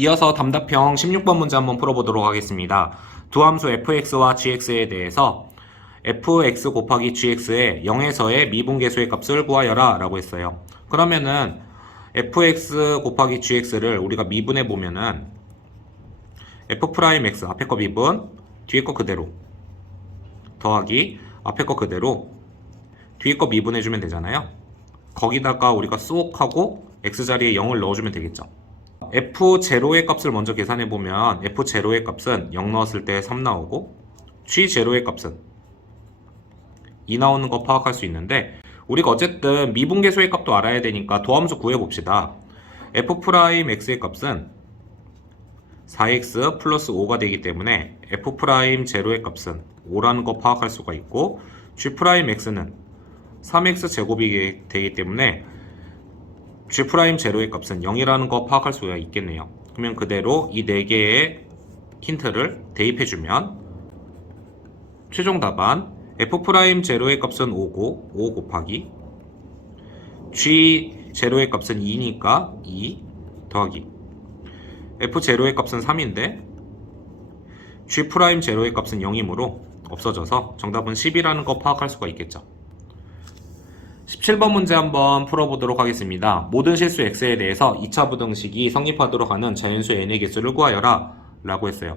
이어서 답답형 16번 문제 한번 풀어보도록 하겠습니다. 두 함수 fx와 gx에 대해서 fx 곱하기 gx의 0에서의 미분계수의 값을 구하여라 라고 했어요. 그러면은 fx 곱하기 gx를 우리가 미분해 보면은 f'x 앞에 거 미분, 뒤에 거 그대로 더하기 앞에 거 그대로 뒤에 거 미분해 주면 되잖아요. 거기다가 우리가 쏙 하고 x자리에 0을 넣어주면 되겠죠. f0의 값을 먼저 계산해보면 f0의 값은 0 넣었을 때 3 나오고 g0의 값은 2 나오는 거 파악할 수 있는데, 우리가 어쨌든 미분계수의 값도 알아야 되니까 도함수 구해봅시다. f'x의 값은 4x 플러스 5가 되기 때문에 f'0의 값은 5라는 거 파악할 수가 있고, g'x는 3x 제곱이 되기 때문에 G'0의 값은 0이라는 거 파악할 수가 있겠네요. 그러면 그대로 이 4개의 힌트를 대입해주면 최종 답안 F'0의 값은 5고 5 곱하기 G0의 값은 2니까 2 더하기 F0의 값은 3인데 G'0의 값은 0이므로 없어져서 정답은 10이라는 거 파악할 수가 있겠죠. 17번 문제 한번 풀어보도록 하겠습니다. 모든 실수 x에 대해서 2차 부등식이 성립하도록 하는 자연수 n의 개수를 구하여라 라고 했어요.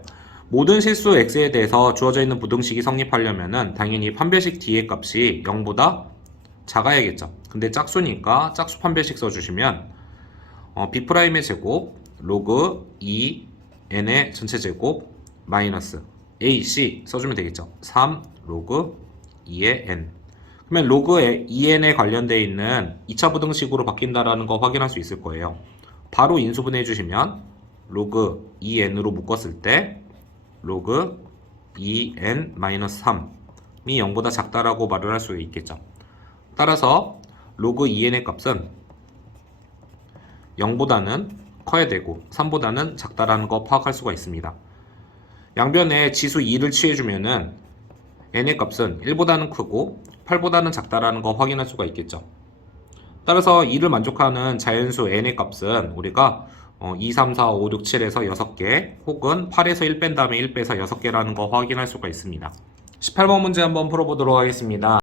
모든 실수 x에 대해서 주어져 있는 부등식이 성립하려면은 당연히 판별식 d의 값이 0보다 작아야겠죠. 근데 짝수니까 짝수 판별식 써주시면 b'의 제곱 로그 2n의 전체 제곱 마이너스 ac 써주면 되겠죠. 3 로그 2의 n. 그러면 로그 2n에 관련되어 있는 2차 부등식으로 바뀐다라는 거 확인할 수 있을 거예요. 바로 인수분해 해주시면 로그 2n으로 묶었을 때 로그 2n-3이 0보다 작다라고 말을 할 수 있겠죠. 따라서 로그 2n의 값은 0보다는 커야 되고 3보다는 작다라는 거 파악할 수가 있습니다. 양변에 지수 2를 취해주면은 n의 값은 1보다는 크고 8보다는 작다라는 거 확인할 수가 있겠죠. 따라서 2를 만족하는 자연수 n의 값은 우리가 2, 3, 4, 5, 6, 7에서 6개 혹은 8에서 1 뺀 다음에 1 빼서 6개라는 거 확인할 수가 있습니다. 18번 문제 한번 풀어보도록 하겠습니다.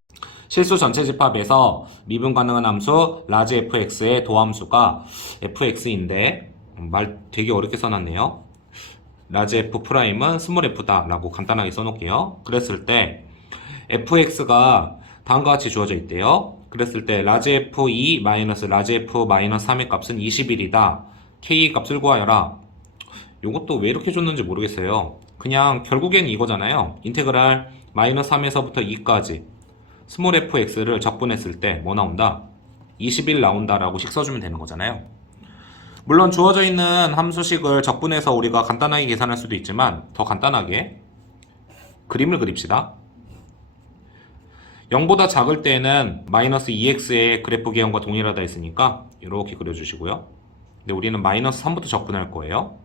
실수 전체 집합에서 미분 가능한 함수 라지 fx의 도함수가 fx인데 말 되게 어렵게 써놨네요. 라지 f'은 스몰 f다 라고 간단하게 써놓을게요. 그랬을 때 fx가 다음과 같이 주어져 있대요. 그랬을 때 라지 f2 마이너스 라지 f-3의 값은 21이다. k 값을 구하여라. 요것도 왜 이렇게 줬는지 모르겠어요. 그냥 결국엔 이거잖아요. 인테그랄 마이너스 3에서부터 2까지 스몰 fx를 적분했을 때 뭐 나온다? 21 나온다라고 식 써주면 되는 거잖아요. 물론 주어져 있는 함수식을 적분해서 우리가 간단하게 계산할 수도 있지만 더 간단하게 그림을 그립시다. 0보다 작을 때는 마이너스 2x의 그래프 개형과 동일하다 했으니까 이렇게 그려주시고요. 근데 우리는 마이너스 3부터 접근할 거예요.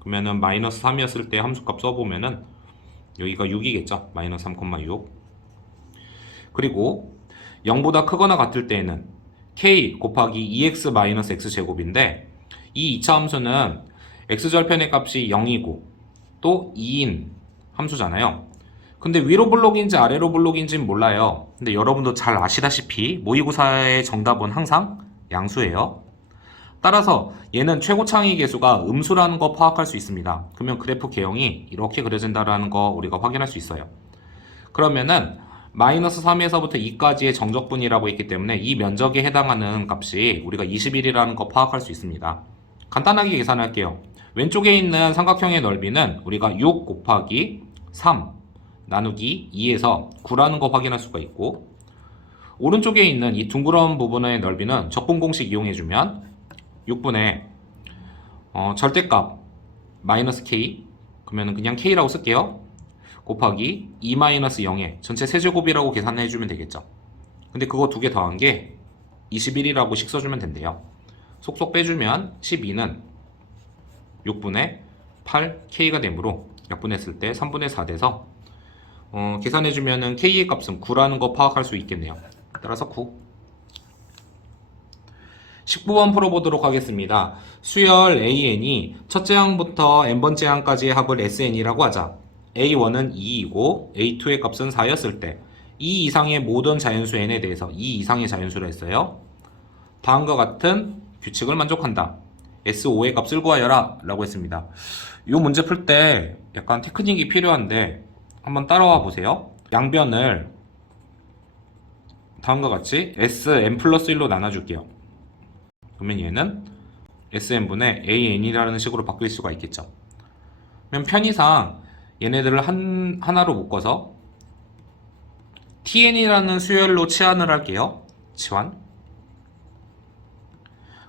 그러면은 마이너스 3이었을 때 함수값 써보면은 여기가 6이겠죠. 마이너스 3,6. 그리고 0보다 크거나 같을 때에는 k 곱하기 2x 마이너스 x 제곱인데 이 2차 함수는 x절편의 값이 0이고 또 2인 함수잖아요. 근데 위로 블록인지 아래로 블록인지는 몰라요. 근데 여러분도 잘 아시다시피 모의고사의 정답은 항상 양수예요. 따라서 얘는 최고창의 계수가 음수라는 거 파악할 수 있습니다. 그러면 그래프 개형이 이렇게 그려진다는 거 우리가 확인할 수 있어요. 그러면은 마이너스 3에서부터 2까지의 정적분이라고 했기 때문에 이 면적에 해당하는 값이 우리가 21이라는 거 파악할 수 있습니다. 간단하게 계산할게요. 왼쪽에 있는 삼각형의 넓이는 우리가 6 곱하기 3 나누기 2에서 9라는 거 확인할 수가 있고, 오른쪽에 있는 이 둥그런 부분의 넓이는 적분 공식 이용해주면 6분의 절대값 마이너스 k, 그러면 그냥 k라고 쓸게요. 곱하기 2 마이너스 0의 전체 세제곱이라고 계산해주면 되겠죠. 근데 그거 두 개 더한 게 21이라고 식 써주면 된대요. 속속 빼주면 12는 6분의 8k가 되므로 약분했을 때 3분의 4 돼서 계산해주면은 k의 값은 9라는 거 파악할 수 있겠네요. 따라서 9. 19번 풀어보도록 하겠습니다. 수열 AN이 첫째 항부터 n번째 항까지의 합을 SN이라고 하자. A1은 2이고 A2의 값은 4였을 때 2 이상의 모든 자연수 n에 대해서 2 이상의 자연수를 했어요. 다음과 같은 규칙을 만족한다. S5의 값을 구하여라 라고 했습니다. 이 문제 풀 때 약간 테크닉이 필요한데 한번 따라와 보세요. 양변을 다음과 같이 Sn 플러스 1로 나눠줄게요. 그러면 얘는 Sn분의 AN이라는 식으로 바뀔 수가 있겠죠. 그럼 편의상 얘네들을 하나로 묶어서 TN이라는 수열로 치환을 할게요. 치환.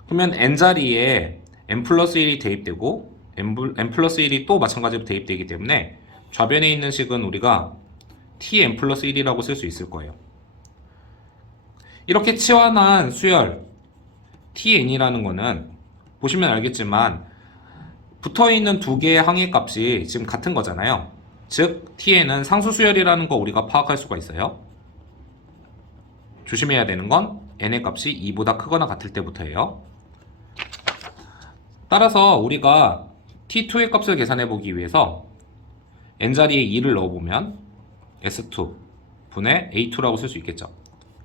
그러면 n자리에 n 플러스 1이 대입되고 n 플러스 1이 또 마찬가지로 대입되기 때문에 좌변에 있는 식은 우리가 tn 플러스 1이라고 쓸 수 있을 거예요. 이렇게 치환한 수열 tn이라는 거는 보시면 알겠지만 붙어있는 두 개의 항의 값이 지금 같은 거잖아요. 즉 tn은 상수수열이라는 거 우리가 파악할 수가 있어요. 조심해야 되는 건 n의 값이 2보다 크거나 같을 때부터예요. 따라서 우리가 t2의 값을 계산해 보기 위해서 n자리에 2를 넣어보면 s2 분의 a2라고 쓸 수 있겠죠.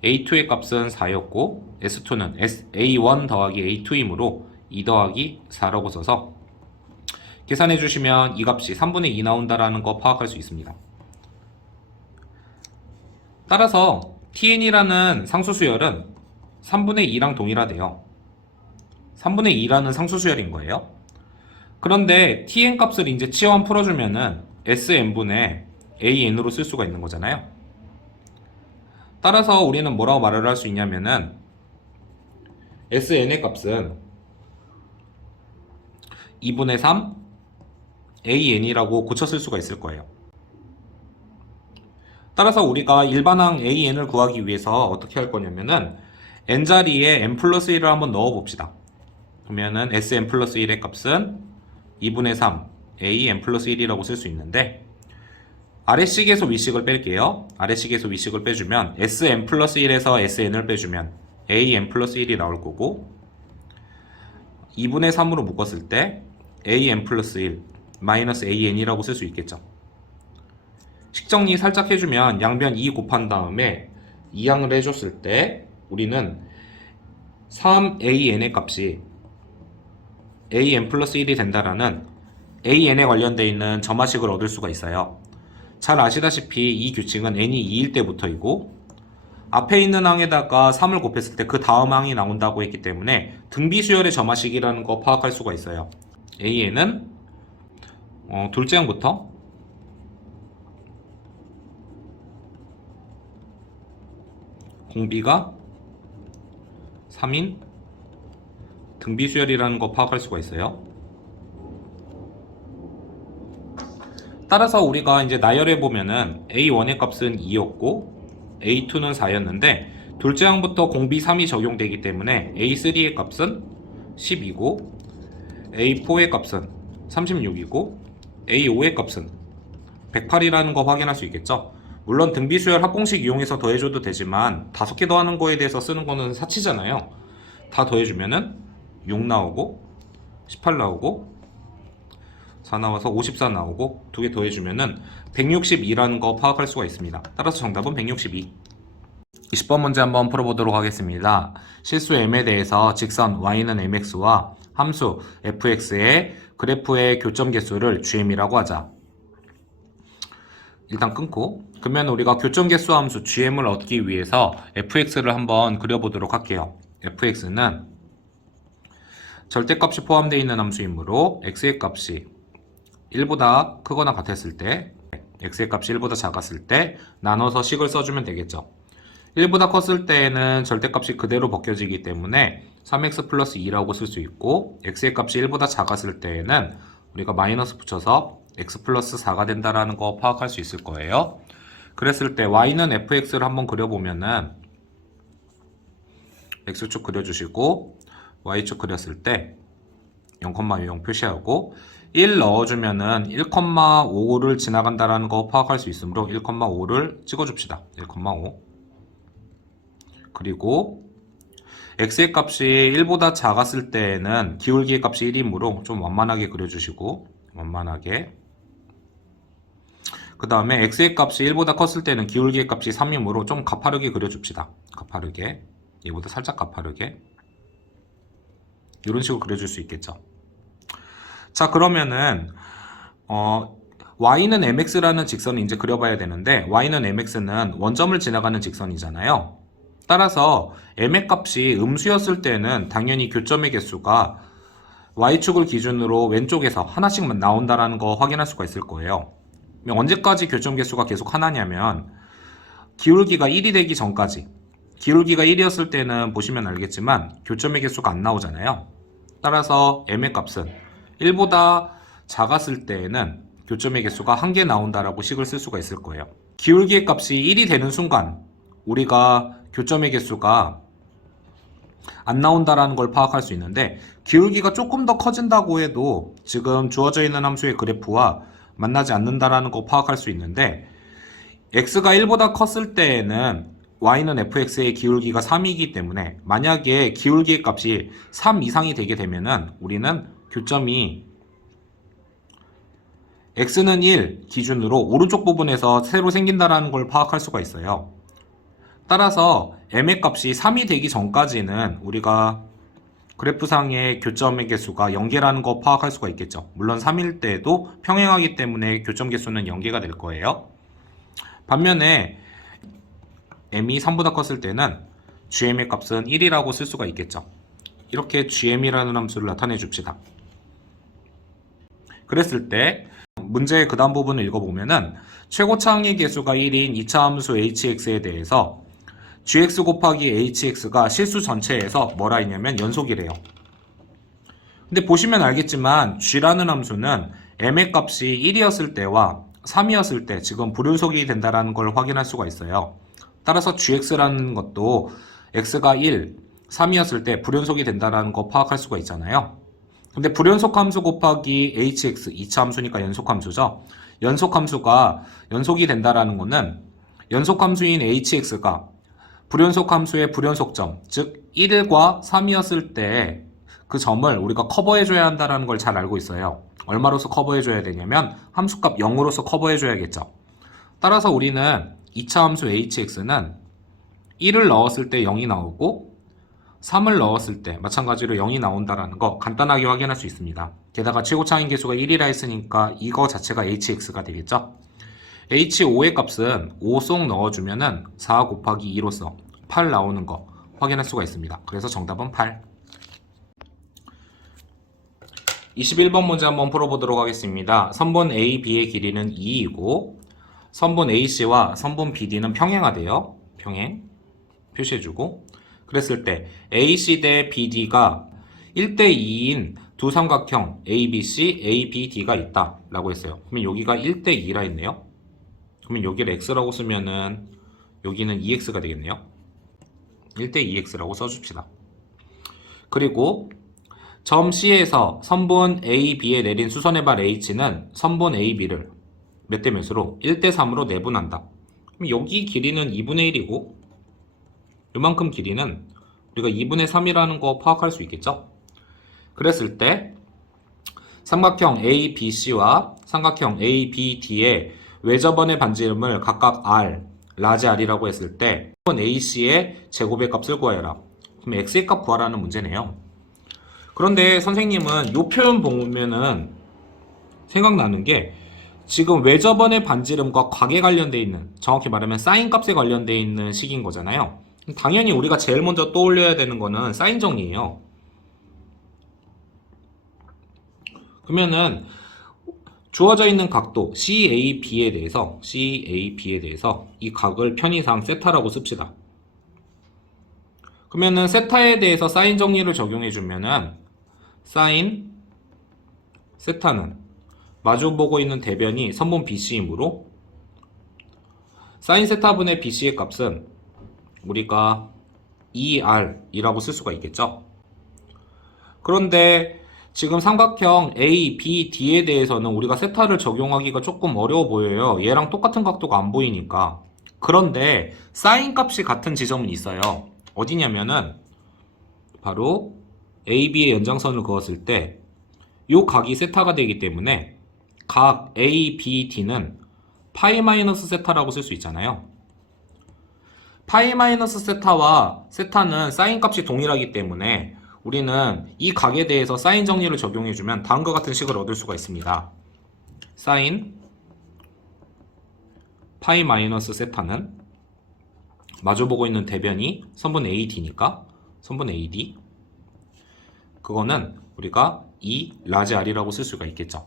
a2의 값은 4였고 s2는 a1 더하기 a2이므로 2 더하기 4라고 써서 계산해 주시면 이 값이 3분의 2 나온다라는 거 파악할 수 있습니다. 따라서 tn이라는 상수수열은 3분의 2랑 동일하대요. 3분의 2라는 상수수열인 거예요. 그런데 tn 값을 이제 치환 풀어주면은 sn분의 an으로 쓸 수가 있는 거잖아요. 따라서 우리는 뭐라고 말을 할 수 있냐면은 sn의 값은 2분의 3 an이라고 고쳐 쓸 수가 있을 거예요. 따라서 우리가 일반항 an을 구하기 위해서 어떻게 할 거냐면은 n자리에 n 플러스 1을 한번 넣어 봅시다. 그러면은 sn 플러스 1의 값은 2분의 3 a n 플러스 1이라고 쓸 수 있는데 아래식에서 위식을 뺄게요. 아래식에서 위식을 빼주면 sn 플러스 1에서 sn을 빼주면 a n 플러스 1이 나올 거고 2분의 3으로 묶었을 때 a n 플러스 1 마이너스 a n이라고 쓸 수 있겠죠. 식정리 살짝 해주면 양변 2 곱한 다음에 2항을 해줬을 때 우리는 3an의 값이 an 플러스 1이 된다라는 an에 관련되어 있는 점화식을 얻을 수가 있어요. 잘 아시다시피 이 규칙은 n이 2일 때부터이고 앞에 있는 항에다가 3을 곱했을 때 그 다음 항이 나온다고 했기 때문에 등비수열의 점화식이라는 거 파악할 수가 있어요. an은 둘째 항부터 공비가 3인 등비수열이라는 거 파악할 수가 있어요. 따라서 우리가 이제 나열해 보면은 A1의 값은 2였고 A2는 4였는데 둘째 항부터 공비 3이 적용되기 때문에 A3의 값은 10이고 A4의 값은 36이고 A5의 값은 108이라는 거 확인할 수 있겠죠. 물론 등비수열 합공식 이용해서 더해줘도 되지만 5개 더하는 거에 대해서 쓰는 거는 사치잖아요. 다 더해주면은 6 나오고 18 나오고 4 나와서 54 나오고 2개 더해주면은 162라는 거 파악할 수가 있습니다. 따라서 정답은 162. 20번 문제 한번 풀어보도록 하겠습니다. 실수 m에 대해서 직선 y는 mx와 함수 fx의 그래프의 교점 개수를 gm이라고 하자. 일단 끊고 그러면 우리가 교점 개수 함수 gm을 얻기 위해서 fx를 한번 그려보도록 할게요. fx는 절대값이 포함되어 있는 함수이므로 x의 값이 1보다 크거나 같았을 때 x의 값이 1보다 작았을 때 나눠서 식을 써주면 되겠죠. 1보다 컸을 때에는 절대값이 그대로 벗겨지기 때문에 3x 플러스 2라고 쓸 수 있고 x의 값이 1보다 작았을 때에는 우리가 마이너스 붙여서 x 플러스 4가 된다라는 거 파악할 수 있을 거예요. 그랬을 때 y는 fx를 한번 그려보면은 x축 그려주시고 y축 그렸을 때 0,0 표시하고 1 넣어주면은 1,5를 지나간다라는 거 파악할 수 있으므로 1,5를 찍어줍시다. 1,5 그리고 x의 값이 1보다 작았을 때에는 기울기의 값이 1이므로 좀 완만하게 그려주시고, 완만하게. 그 다음에 x의 값이 1보다 컸을 때는 기울기의 값이 3이므로 좀 가파르게 그려줍시다. 가파르게. 얘보다 살짝 가파르게. 이런 식으로 그려줄 수 있겠죠. 자, 그러면은 y는 mx라는 직선을 이제 그려봐야 되는데, y는 mx는 원점을 지나가는 직선이잖아요. 따라서 m의 값이 음수였을 때는 당연히 교점의 개수가 y축을 기준으로 왼쪽에서 하나씩만 나온다는 거 확인할 수가 있을 거예요. 언제까지 교점 개수가 계속 하나냐면 기울기가 1이 되기 전까지. 기울기가 1이었을 때는 보시면 알겠지만 교점의 개수가 안 나오잖아요. 따라서 m의 값은 1보다 작았을 때에는 교점의 개수가 1개 나온다라고 식을 쓸 수가 있을 거예요. 기울기의 값이 1이 되는 순간 우리가 교점의 개수가 안 나온다라는 걸 파악할 수 있는데, 기울기가 조금 더 커진다고 해도 지금 주어져 있는 함수의 그래프와 만나지 않는다라는 거 파악할 수 있는데, x가 1보다 컸을 때에는 y는 fx의 기울기가 3이기 때문에 만약에 기울기의 값이 3 이상이 되게 되면은 우리는 교점이 x는 1 기준으로 오른쪽 부분에서 새로 생긴다라는 걸 파악할 수가 있어요. 따라서 m의 값이 3이 되기 전까지는 우리가 그래프상의 교점의 개수가 0개라는 거 파악할 수가 있겠죠. 물론 3일 때도 평행하기 때문에 교점 개수는 0개가 될 거예요. 반면에 m이 3보다 컸을 때는 gm의 값은 1이라고 쓸 수가 있겠죠. 이렇게 gm이라는 함수를 나타내 줍시다. 그랬을 때 문제의 그 다음 부분을 읽어보면은 최고차항의 개수가 1인 2차 함수 hx에 대해서 gx 곱하기 hx가 실수 전체에서 뭐라 했냐면 연속이래요. 근데 보시면 알겠지만 g라는 함수는 m의 값이 1이었을 때와 3이었을 때 지금 불연속이 된다는 걸 확인할 수가 있어요. 따라서 gx라는 것도 x가 1, 3이었을 때 불연속이 된다는 거 파악할 수가 있잖아요. 근데 불연속 함수 곱하기 hx, 2차 함수니까 연속 함수죠. 연속 함수가 연속이 된다라는 거는 연속 함수인 hx가 불연속 함수의 불연속점, 즉 1과 3이었을 때 그 점을 우리가 커버해줘야 한다는 걸 잘 알고 있어요. 얼마로서 커버해줘야 되냐면 함수값 0으로서 커버해줘야겠죠. 따라서 우리는 2차 함수 hx는 1을 넣었을 때 0이 나오고 3을 넣었을 때 마찬가지로 0이 나온다는 거 간단하게 확인할 수 있습니다. 게다가 최고차항인 개수가 1이라 했으니까 이거 자체가 hx가 되겠죠. h5의 값은 5 쏙 넣어주면은 4 곱하기 2로서 8 나오는 거 확인할 수가 있습니다. 그래서 정답은 8. 21번 문제 한번 풀어보도록 하겠습니다. 선분 AB의 길이는 2이고 선분 AC와 선분 BD는 평행하대요. 평행 표시해주고, 그랬을 때 AC 대 BD가 1대2인 두 삼각형 ABC, ABD가 있다 라고 했어요. 그러면 여기가 1대2라 했네요. 그러면 여기를 x라고 쓰면은 여기는 2x가 되겠네요. 1대2x라고 써줍시다. 그리고 점 C에서 선분 AB에 내린 수선의 발 H는 선분 AB를 몇 대 몇으로? 1대3으로 내분한다. 그럼 여기 길이는 2분의 1이고 이만큼 길이는 우리가 2분의 3이라는 거 파악할 수 있겠죠? 그랬을 때 삼각형 ABC와 삼각형 ABD의 외접원의 반지름을 각각 R, 라지 R이라고 했을 때 AC의 제곱의 값을 구하여라. 그럼 X의 값 구하라는 문제네요. 그런데 선생님은 이 표현 보면은 생각나는 게 지금 외접원의 반지름과 곽에 관련되어 있는, 정확히 말하면 사인 값에 관련되어 있는 식인 거잖아요. 당연히 우리가 제일 먼저 떠올려야 되는 거는 사인 정리예요. 그러면은 주어져 있는 각도 CAB에 대해서 이 각을 편의상 세타라고 씁시다. 그러면은 세타에 대해서 사인 정리를 적용해 주면은 사인 세타는 마주보고 있는 대변이 선분 BC이므로 사인 세타분의 BC의 값은 우리가 2R이라고 쓸 수가 있겠죠. 그런데 지금 삼각형 ABD에 대해서는 우리가 세타를 적용하기가 조금 어려워 보여요. 얘랑 똑같은 각도가 안 보이니까. 그런데 사인 값이 같은 지점은 있어요. 어디냐면은 바로 AB의 연장선을 그었을 때 이 각이 세타가 되기 때문에 각 ABD는 파이 마이너스 세타라고 쓸 수 있잖아요. 파이 마이너스 세타와 세타는 사인 값이 동일하기 때문에 우리는 이 각에 대해서 사인 정리를 적용해주면 다음과 같은 식을 얻을 수가 있습니다. 사인 파이 마이너스 세타는 마주보고 있는 대변이 선분 AD니까 선분 AD, 그거는 우리가 이 라지 R이라고 쓸 수가 있겠죠.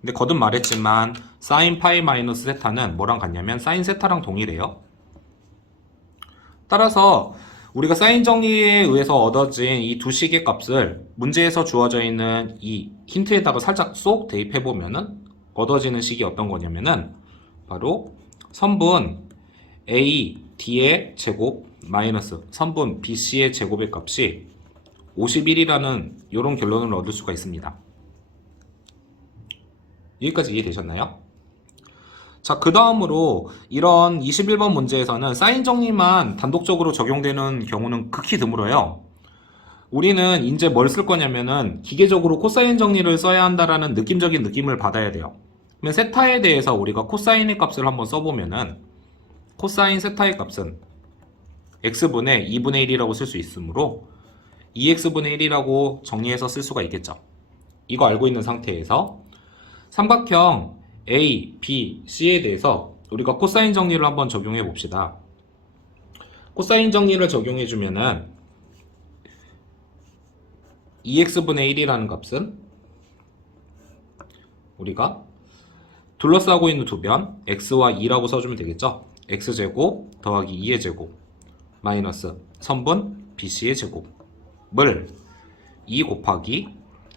근데 거듭 말했지만 사인 파이 마이너스 세타는 뭐랑 같냐면 사인 세타랑 동일해요. 따라서 우리가 사인 정리에 의해서 얻어진 이 두 식의 값을 문제에서 주어져 있는 이 힌트에다가 살짝 쏙 대입해 보면은 얻어지는 식이 어떤 거냐면은 바로 선분 AD의 제곱 마이너스 선분 BC의 제곱의 값이 51이라는 이런 결론을 얻을 수가 있습니다. 여기까지 이해되셨나요? 자, 그 다음으로 이런 21번 문제에서는 사인 정리만 단독적으로 적용되는 경우는 극히 드물어요. 우리는 이제 뭘 쓸 거냐면은 기계적으로 코사인 정리를 써야 한다라는 느낌적인 느낌을 받아야 돼요. 그러면 세타에 대해서 우리가 코사인의 값을 한번 써보면은 코사인 세타의 값은 x분의 2분의 1이라고 쓸 수 있으므로 2x분의 1이라고 정리해서 쓸 수가 있겠죠. 이거 알고 있는 상태에서 삼각형 A, B, C에 대해서 우리가 코사인 정리를 한번 적용해 봅시다. 코사인 정리를 적용해 주면은 2x분의 1이라는 값은 우리가 둘러싸고 있는 두 변 x와 2라고 써주면 되겠죠. x제곱 더하기 2의 제곱 마이너스 선분 bc의 제곱을 2 곱하기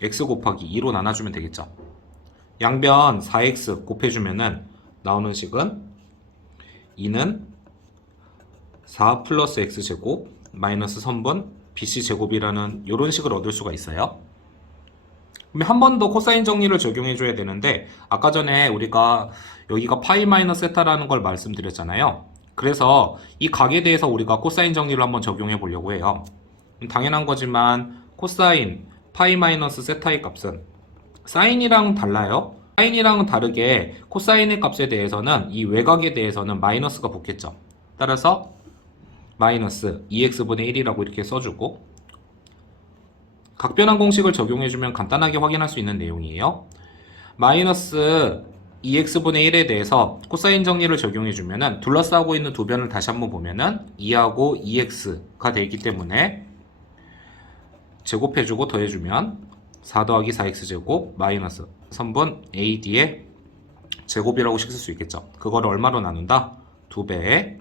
x 곱하기 2로 나눠주면 되겠죠. 양변 4x 곱해주면은 나오는 식은 2는 4 플러스 x제곱 마이너스 선분 bc제곱이라는 이런 식을 얻을 수가 있어요. 그럼 한 번 더 코사인 정리를 적용해줘야 되는데 아까 전에 우리가 여기가 파이 마이너스 세타라는 걸 말씀드렸잖아요. 그래서 이 각에 대해서 우리가 코사인 정리를 한번 적용해 보려고 해요. 당연한 거지만 코사인 파이 마이너스 세타의 값은 사인이랑 달라요. 사인이랑은 다르게 코사인의 값에 대해서는 이 외곽에 대해서는 마이너스가 붙겠죠. 따라서 마이너스 2x분의 1이라고 이렇게 써주고 각변환 공식을 적용해주면 간단하게 확인할 수 있는 내용이에요. 마이너스 2x분의 1에 대해서 코사인 정리를 적용해주면은 둘러싸고 있는 두 변을 다시 한번 보면은 2하고 2x가 되기 때문에 제곱해주고 더해주면 4 더하기 4x제곱 마이너스 선분 AD의 제곱이라고 쓸 수 있겠죠. 그거를 얼마로 나눈다? 2배에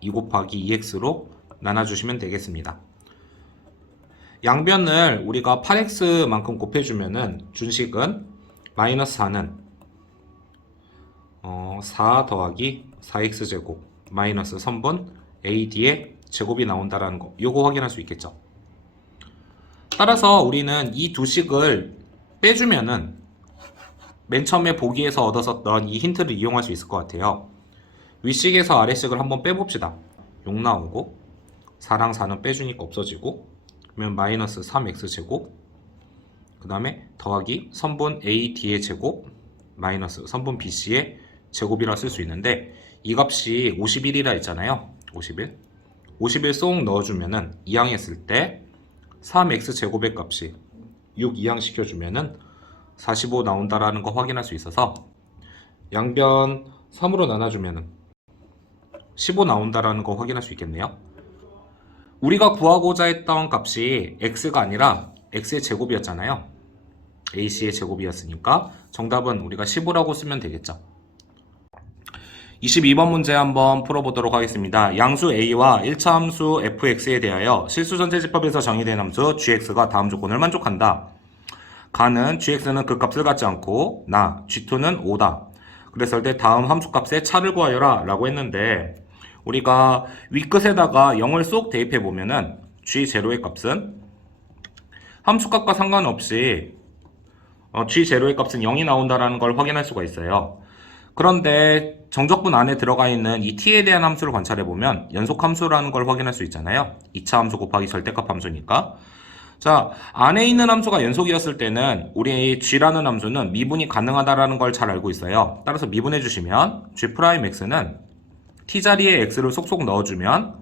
2 곱하기 2x로 나눠주시면 되겠습니다. 양변을 우리가 8x만큼 곱해주면은 준식은 마이너스 4는 4 더하기 4x제곱 마이너스 선분 AD의 제곱이 나온다라는 거 요거 확인할 수 있겠죠. 따라서 우리는 이 두 식을 빼주면은 맨 처음에 보기에서 얻었었던 이 힌트를 이용할 수 있을 것 같아요. 윗식에서 아래식을 한번 빼봅시다. 6 나오고 4랑 4는 빼주니까 없어지고 그러면 마이너스 3x제곱 그 다음에 더하기 선분 AD의 제곱 마이너스 선분 BC의 제곱이라 쓸 수 있는데 이 값이 51이라 했잖아요. 51 쏙 넣어주면은 이항했을 때 3x제곱의 값이 6 이항시켜주면은 45 나온다라는 거 확인할 수 있어서 양변 3으로 나눠주면은 15 나온다라는 거 확인할 수 있겠네요. 우리가 구하고자 했던 값이 x가 아니라 x의 제곱이었잖아요. ac의 제곱이었으니까 정답은 우리가 15라고 쓰면 되겠죠. 22번 문제 한번 풀어보도록 하겠습니다. 양수 a와 1차 함수 fx에 대하여 실수전체집합에서 정의된 함수 gx가 다음 조건을 만족한다. 가는 gx는 그 값을 갖지 않고 나 g2는 5다. 그랬을 때 다음 함수값의 차를 구하여라 라고 했는데 우리가 윗끝에다가 0을 쏙 대입해 보면은 g0의 값은 함수값과 상관없이 g0의 값은 0이 나온다라는 걸 확인할 수가 있어요. 그런데 정적분 안에 들어가 있는 이 t에 대한 함수를 관찰해보면 연속함수라는 걸 확인할 수 있잖아요. 2차 함수 곱하기 절대값 함수니까. 자, 안에 있는 함수가 연속이었을 때는 우리 g라는 함수는 미분이 가능하다는 걸 잘 알고 있어요. 따라서 미분해 주시면 g'x는 t 자리에 x를 속속 넣어주면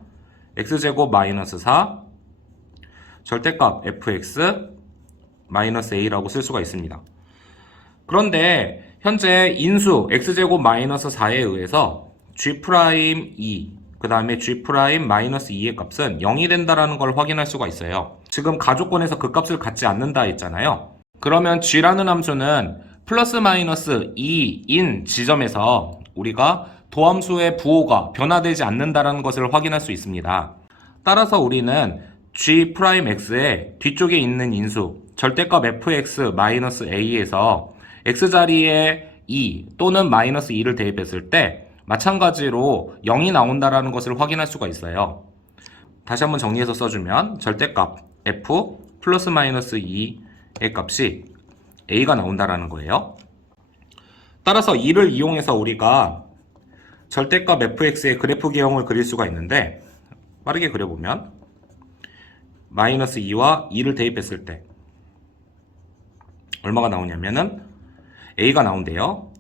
x제곱 마이너스 4 절대값 fx 마이너스 a라고 쓸 수가 있습니다. 그런데 현재 인수 x제곱 마이너스 4에 의해서 g'2 그 다음에 g'-2의 값은 0이 된다는 걸 확인할 수가 있어요. 지금 가조건에서 그 값을 갖지 않는다 했잖아요. 그러면 g라는 함수는 플러스 마이너스 2인 지점에서 우리가 도함수의 부호가 변화되지 않는다는 것을 확인할 수 있습니다. 따라서 우리는 g'x의 뒤쪽에 있는 인수 절대값 fx-a에서 x자리에 2 또는 마이너스 2를 대입했을 때 마찬가지로 0이 나온다는 것을 확인할 수가 있어요. 다시 한번 정리해서 써주면 절대값 f 플러스 마이너스 2의 값이 a가 나온다는 거예요. 따라서 이를 이용해서 우리가 절대값 fx의 그래프 개형을 그릴 수가 있는데 빠르게 그려보면 마이너스 2와 2를 대입했을 때 얼마가 나오냐면은 a가 나온대요.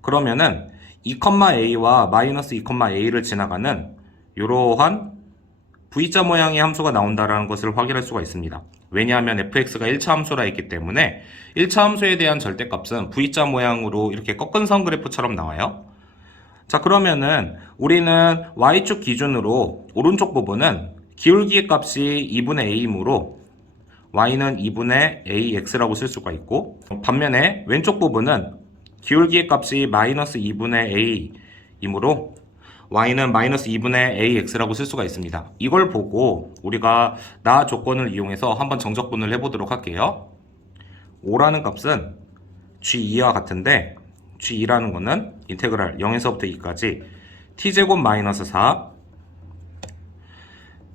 그러면은 2,a와 마이너스 2,a를 지나가는 이러한 V자 모양의 함수가 나온다는 것을 확인할 수가 있습니다. 왜냐하면 fx가 1차 함수라 했기 때문에 1차 함수에 대한 절대값은 V자 모양으로 이렇게 꺾은 선 그래프처럼 나와요. 자, 그러면은 우리는 y축 기준으로 오른쪽 부분은 기울기의 값이 2분의 a이므로 y는 2분의 ax라고 쓸 수가 있고, 반면에 왼쪽 부분은 기울기의 값이 마이너스 2분의 a이므로 y는 마이너스 2분의 ax라고 쓸 수가 있습니다. 이걸 보고 우리가 나 조건을 이용해서 한번 정적분을 해보도록 할게요. 5라는 값은 g2와 같은데 g2라는 거는 인테그랄 0에서부터 2까지 t제곱 마이너스 4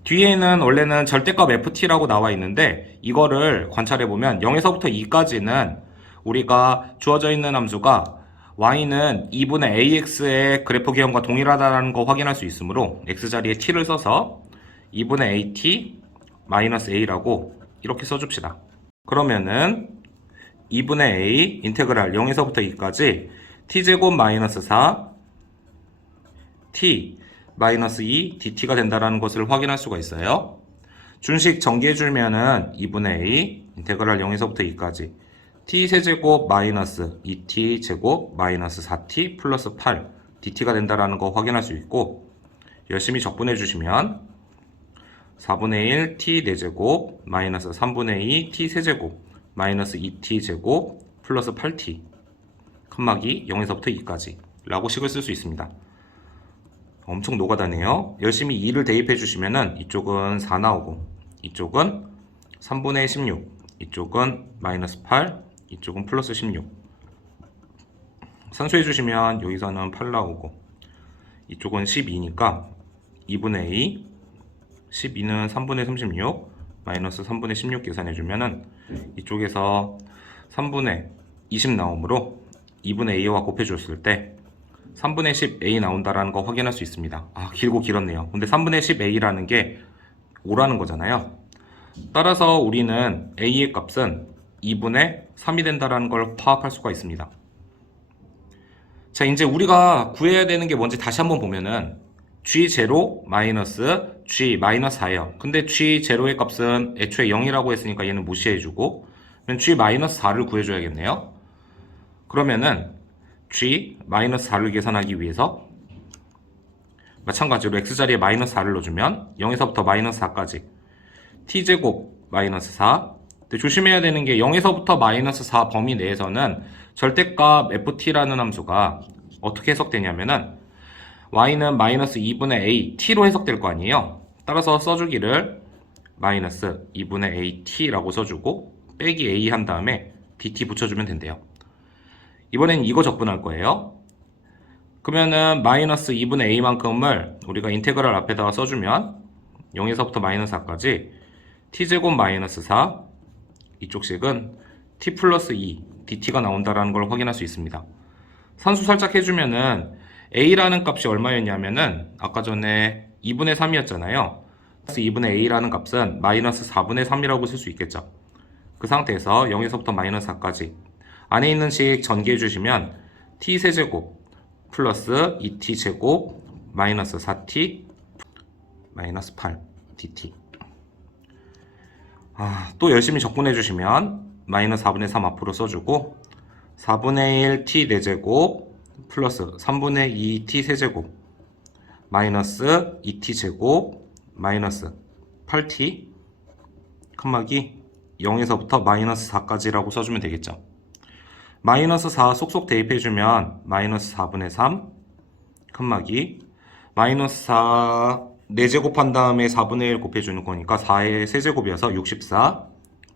뒤에는 원래는 절대값 ft라고 나와 있는데 이거를 관찰해보면 0에서부터 2까지는 우리가 주어져 있는 함수가 y는 2분의 ax의 그래프 개형과 동일하다는 거 확인할 수 있으므로 x자리에 t를 써서 2분의 at 마이너스 a라고 이렇게 써줍시다. 그러면은 2분의 a 인테그랄 0에서부터 2까지 t제곱 마이너스 4 t 마이너스 2 dt가 된다는 것을 확인할 수가 있어요. 준식 전개해주면은 2분의 a 인테그랄 0에서부터 2까지 t 세제곱 마이너스 2t 제곱 마이너스 4t 플러스 8 dt가 된다는 거 확인할 수 있고, 열심히 적분해 주시면 4분의 1 t 4제곱 마이너스 3분의 2 t 세제곱 마이너스 2t 제곱 플러스 8t 칸막이 0에서부터 2까지 라고 식을 쓸 수 있습니다. 엄청 노가다네요. 열심히 2를 대입해 주시면은 이쪽은 4 나오고 이쪽은 3분의 16 이쪽은 마이너스 8 이쪽은 플러스 16 산수해 주시면 여기서는 8 나오고 이쪽은 12니까 2분의 2 12는 3분의 36 마이너스 3분의 16 계산해 주면은 이쪽에서 3분의 20 나오므로 2분의 a와 곱해 줬을 때 3분의 10a 나온다라는 거 확인할 수 있습니다. 아, 길고 길었네요. 근데 3분의 10a라는 게 5라는 거잖아요. 따라서 우리는 a의 값은 2분의 3이 된다라는 걸 파악할 수가 있습니다. 자, 이제 우리가 구해야 되는 게 뭔지 다시 한번 보면은 g0 마이너스 g 마이너스 4예요. 근데 g0의 값은 애초에 0이라고 했으니까 얘는 무시해주고 g 마이너스 4를 구해줘야겠네요. 그러면은 g 마이너스 4를 계산하기 위해서 마찬가지로 x자리에 마이너스 4를 넣어주면 0에서부터 마이너스 4까지 t제곱 마이너스 4. 근데 조심해야 되는 게 0에서부터 마이너스 4 범위 내에서는 절대값 ft라는 함수가 어떻게 해석되냐면은 y는 마이너스 2분의 a t로 해석될 거 아니에요. 따라서 써주기를 마이너스 2분의 a t라고 써주고 빼기 a 한 다음에 dt 붙여주면 된대요. 이번엔 이거 적분할 거예요. 그러면은 마이너스 2분의 a만큼을 우리가 인테그랄 앞에다가 써주면 0에서부터 마이너스 4까지 t제곱 마이너스 4 이쪽 식은 t 플러스 2 dt가 나온다는 걸 확인할 수 있습니다. 산수 살짝 해주면은 a라는 값이 얼마였냐면은 아까 전에 2분의 3이었잖아요. 2분의 a라는 값은 마이너스 4분의 3이라고 쓸 수 있겠죠. 그 상태에서 0에서부터 마이너스 4까지 안에 있는 식 전개해 주시면 t 세제곱 플러스 2t 제곱 마이너스 4t 마이너스 8 dt. 또 열심히 적분해 주시면 마이너스 4분의 3 앞으로 써주고 4분의 1 t 4제곱 플러스 3분의 2 t 세제곱 마이너스 2t 제곱 마이너스 8t 칸막이 0에서부터 마이너스 4까지라고 써주면 되겠죠. 마이너스 4 쏙쏙 대입해주면 마이너스 4분의 3 칸막이 마이너스 4 4제곱한 다음에 4분의 1 곱해주는 거니까 4의 세제곱이어서 64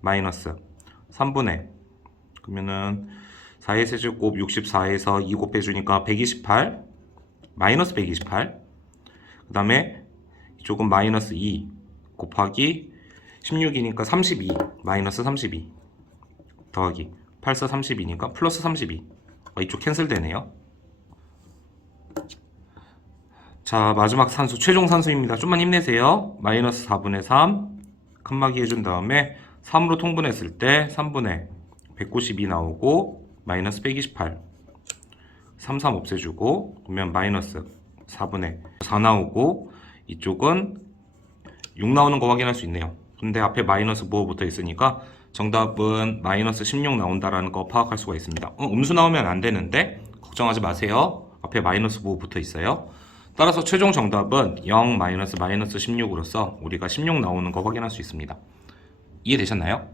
마이너스 3분의 그러면은 4의 세제곱 64에서 2 곱해주니까 128 마이너스 128 그 다음에 이쪽은 마이너스 2 곱하기 16이니까 32 마이너스 32 더하기 8사 32니까 플러스 32 이쪽 캔슬 되네요. 자 마지막 산수 최종 산수입니다. 좀만 힘내세요. 마이너스 4분의 3 칸막이 해준 다음에 3으로 통분했을 때 3분의 192 나오고 마이너스 128 33 없애주고 그러면 마이너스 4분의 4 나오고 이쪽은 6 나오는 거 확인할 수 있네요. 근데 앞에 마이너스 뭐 붙어 있으니까 정답은 마이너스 16 나온다라는 거 파악할 수가 있습니다. 음수 나오면 안 되는데 걱정하지 마세요. 앞에 마이너스 뭐 붙어 있어요. 따라서 최종 정답은 0 마이너스 16으로서 우리가 16 나오는 거 확인할 수 있습니다. 이해되셨나요?